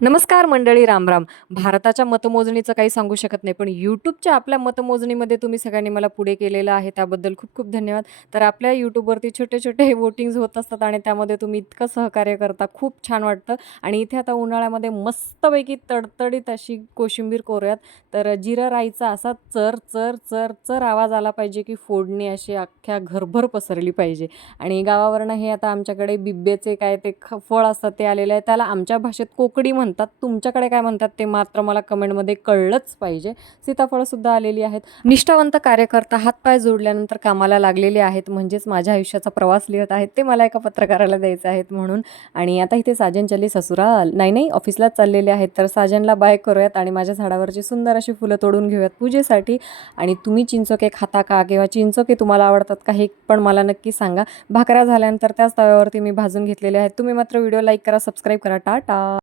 नमस्कार मंडळी, रामराम. भारताच्या मतमोजणीचं काही सांगू शकत नाही, पण YouTubeच्या आपल्या मतमोजणीमध्ये तुम्ही सगळ्यांनी मला पुढे केलेलं आहे, त्याबद्दल खूप खूप धन्यवाद. तर आपल्या YouTubeवरती छोटे-छोटे वोटिंग्ज होत असतात आणि त्यामध्ये तुम्ही इतकं सहकार्य करता, खूप छान वाटतं. आणि इथे आता उन्हाळ्यामध्ये मस्तपैकी तडतडीत अशी कोशिंबीर करूयात. तर जिरा राईचा असा चर, चर, चर, चर आवाज आला पाहिजे, की फोडणी अशी अख्ख्या घरभर पसरली पाहिजे. आणि गावावरनं हे आता आमच्याकडे बिब्बेचे काय ते फळ असतात ते आलेले आहे. त्याला आमच्या भाषेत कोकडी म्हणतात. तुमच्याकडे काय म्हणतात ते मात्र मला कमेंटमध्ये कळलंच पाहिजे. सीताफळंसुद्धा आलेली आहेत. निष्ठावंत कार्यकर्ता हातपाय जोडल्यानंतर कामाला लागलेले आहेत. म्हणजेच माझ्या आयुष्याचा प्रवास लिहत आहेत. ते मला एका पत्रकाराला द्यायचे आहेत म्हणून. आणि आता इथे साजन चली ससुराल. नाही, नाही, ऑफिसलाच चाललेले आहेत. तर साजनला बाय करूयात आणि माझ्या झाडावरची सुंदर अशी फुलं तोडून घेऊयात पूजेसाठी. आणि तुम्ही चिंचोके खाता का? किंवा चिंचोके तुम्हाला आवडतात का? हे पण मला नक्की सांगा. भाकऱ्या झाल्यानंतर त्याच तव्यावरती मी भाजून घेतलेले आहेत. तुम्ही मात्र व्हिडिओ लाईक करा, सबस्क्राईब करा. टाटा.